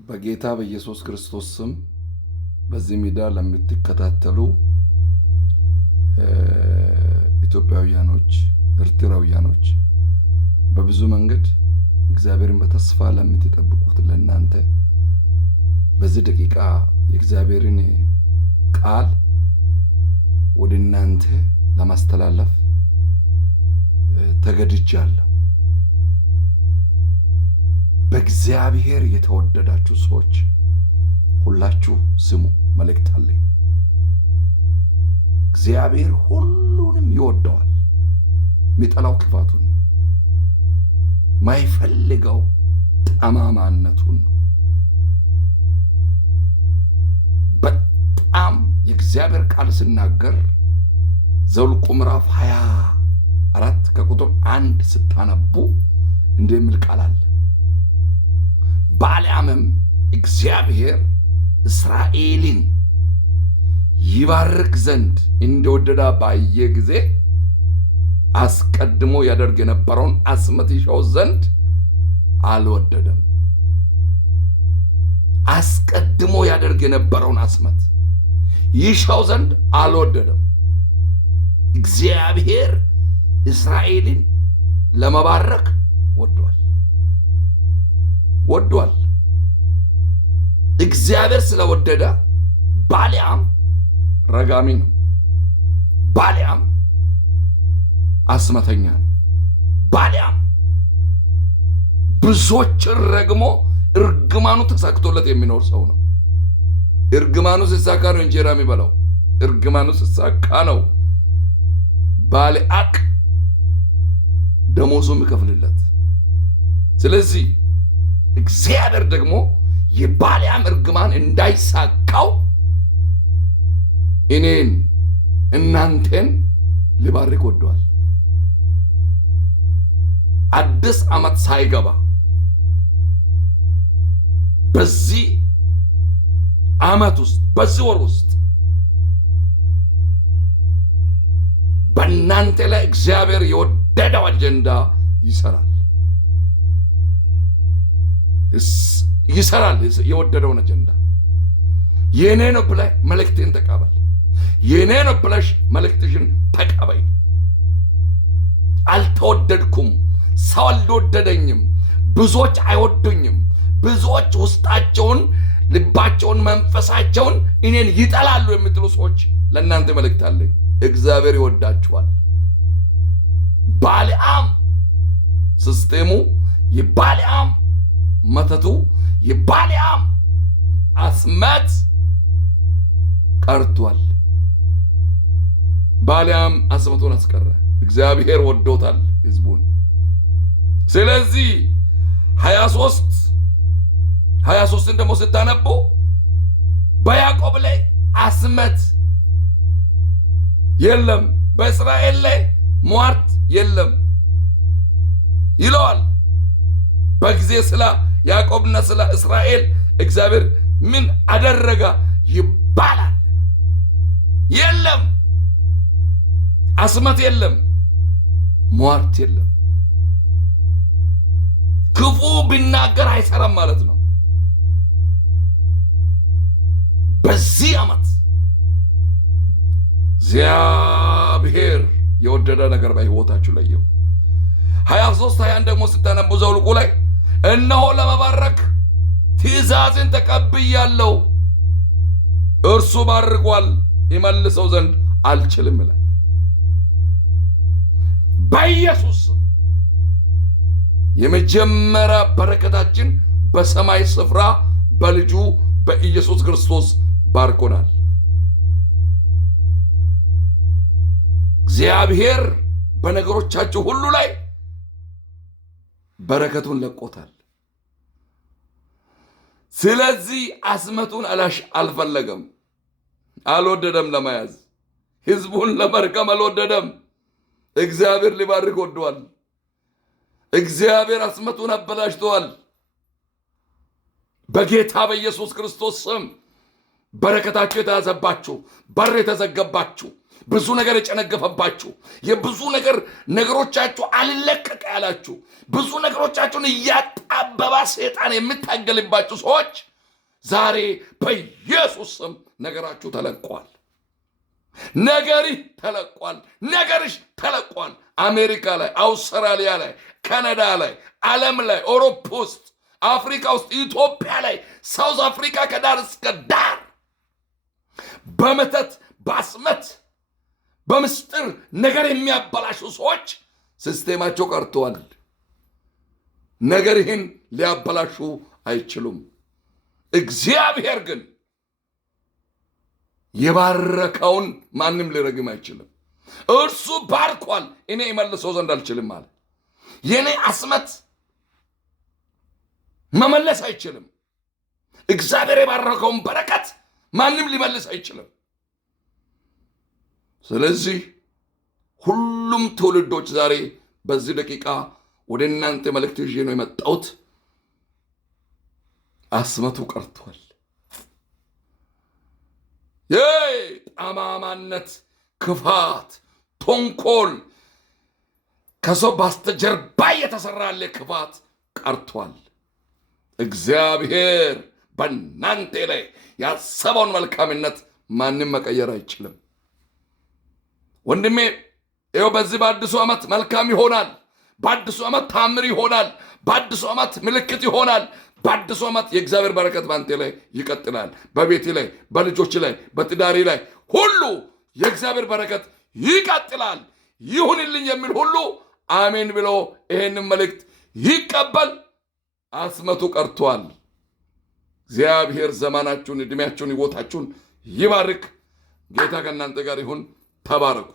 በጌታ በኢየሱስ ክርስቶስ ስም በዚህ ሚዲያ ለምትከታተሉ ኢትዮጵያውያኖች፣ ኤርትራውያኖች በብዙ መንገድ እግዚአብሔርን በተስፋ ለምትጠብቁት ለእናንተ በዚህ ደቂቃ የእግዚአብሔርን ቃል ወደ እናንተ ለማስተላለፍ ተገድጃለሁ። በእግዚአብሔር የተወደዳችሁ ሰዎች ሁላችሁ ስሙ፣ መልእክት አለኝ። እግዚአብሔር ሁሉንም ይወደዋል። የሚጠላው ክፋቱን ነው፣ ማይፈልገው ጠማማነቱን ነው። በጣም የእግዚአብሔር ቃል ሲናገር ዘኍልቍ ምዕራፍ 24 ከቁጥር 1 ስታነቡ እንዲህ የሚል ቃል አለ። ባልዓምም እግዚአብሔር እስራኤልን ይባርክ ዘንድ እንደወደደ ባየ ጊዜ አስቀድሞ ያደርግ የነበረውን አስመት ይሻው ዘንድ አልወደደም። አስቀድሞ ያደርግ የነበረውን አስመት ይሻው ዘንድ አልወደደም። እግዚአብሔር እስራኤልን ለመባረክ ወዷል። እግዚአብሔር ስለወደደ ባልዓም ረጋሚ ነው። ባልዓም አስመተኛ ነው። ባልዓም ብዙዎችን ረግሞ እርግማኑ ተሳክቶለት የሚኖር ሰው ነው። እርግማኑ ሲሳካ ነው እንጀራ የሚበላው። እርግማኑ ሲሳካ ነው ባልዓቅ ደሞዙ የሚከፍልለት። ስለዚህ እግዚአብሔር ደግሞ የባልዓም እርግማን እንዳይሳካው እኔን እናንተን ሊባርክ ወዷል። አዲስ ዓመት ሳይገባ በዚህ ዓመት ውስጥ በዚህ ወር ውስጥ በእናንተ ላይ እግዚአብሔር የወደደው አጀንዳ ይሰራል። የወደደውን አጀንዳ የኔ ነው ብለህ መልእክቴን ተቀበል። የኔ ነው ብለሽ መልእክትሽን ተቀበይ። አልተወደድኩም፣ ሰው አልወደደኝም፣ ብዙዎች አይወዱኝም፣ ብዙዎች ውስጣቸውን፣ ልባቸውን፣ መንፈሳቸውን እኔን ይጠላሉ የምትሉ ሰዎች ለእናንተ መልእክት አለኝ። እግዚአብሔር ይወዳችኋል። ባልዓም ሲስቴሙ፣ የባልዓም መተቱ፣ የባልዓም አስመት ቀርቷል። ባልዓም አስመቱን አስቀረ። እግዚአብሔር ወዶታል ህዝቡን። ስለዚህ 23ን ደግሞ ስታነቡ በያዕቆብ ላይ አስመት የለም፣ በእስራኤል ላይ ሟርት የለም ይለዋል። በጊዜ ስለ ያዕቆብና ስለ እስራኤል እግዚአብሔር ምን አደረገ ይባላል። የለም፣ አስመት የለም፣ ሟርት የለም። ክፉ ቢናገር አይሰራም ማለት ነው። በዚህ ዓመት እግዚአብሔር የወደደ ነገር በሕይወታችሁ ላይ ይሁን። 23:21 ደግሞ ስታነቡ ዘኍልቍ ላይ እነሆ ለመባረክ ትእዛዝን ተቀብያለሁ፣ እርሱ ባርኳል፣ ይመልሰው ዘንድ አልችልም ይላል። በኢየሱስ የመጀመሪያ በረከታችን በሰማይ ስፍራ በልጁ በኢየሱስ ክርስቶስ ባርኮናል። እግዚአብሔር በነገሮቻችሁ ሁሉ ላይ በረከቱን ለቆታል። ስለዚህ አስመቱን አልፈለገም፣ አልወደደም ለመያዝ። ህዝቡን ለመርገም አልወደደም። እግዚአብሔር ሊባርክ ወዷል። እግዚአብሔር አስመቱን አበላሽተዋል። በጌታ በኢየሱስ ክርስቶስ ስም በረከታችሁ የተያዘባችሁ፣ በር የተዘገባችሁ፣ ብዙ ነገር የጨነገፈባችሁ የብዙ ነገሮቻችሁ አልለቀቅ ያላችሁ ብዙ ነገሮቻችሁን እያጣበባ ሰይጣን የምታገልባችሁ ሰዎች ዛሬ በኢየሱስ ስም ነገራችሁ ተለቋል። ነገርህ ተለቋል። ነገርሽ ተለቋል። አሜሪካ ላይ፣ አውስትራሊያ ላይ፣ ካናዳ ላይ፣ ዓለም ላይ፣ አውሮፓ ውስጥ፣ አፍሪካ ውስጥ፣ ኢትዮጵያ ላይ፣ ሳውዝ አፍሪካ ከዳር እስከ ዳር በመተት በአስመት በምስጢር ነገር የሚያበላሹ ሰዎች ሲስቴማቸው ቀርተዋል። ነገርህን ሊያበላሹ አይችሉም። እግዚአብሔር ግን የባረከውን ማንም ሊረግም አይችልም። እርሱ ባርኳል፣ እኔ እመልሰው ዘንድ አልችልም አለ። የኔ አስመት መመለስ አይችልም። እግዚአብሔር የባረከውን በረከት ማንም ሊመልስ አይችልም። ስለዚህ ሁሉም ትውልዶች ዛሬ በዚህ ደቂቃ ወደ እናንተ መልእክት ይዤ ነው የመጣሁት። አስመቱ ቀርቷል። ጠማማነት፣ ክፋት፣ ተንኮል፣ ከሰው በስተጀርባ የተሰራለ ክፋት ቀርቷል። እግዚአብሔር በእናንተ ላይ ያሰበውን መልካምነት ማንም መቀየር አይችልም። ወንድሜ ይኸው በዚህ በአዲሱ ዓመት መልካም ይሆናል። በአዲሱ ዓመት ታምር ይሆናል። በአዲሱ ዓመት ምልክት ይሆናል። በአዲሱ ዓመት የእግዚአብሔር በረከት ባንተ ላይ ይቀጥላል። በቤት ላይ፣ በልጆች ላይ፣ በትዳሪ ላይ ሁሉ የእግዚአብሔር በረከት ይቀጥላል። ይሁንልኝ የሚል ሁሉ አሜን ብሎ ይሄንን መልእክት ይቀበል። አስመቱ ቀርቷል። እግዚአብሔር ዘመናችሁን፣ ዕድሜያችሁን፣ ሕይወታችሁን ይባርክ። ጌታ ከእናንተ ጋር ይሁን። ተባረኩ።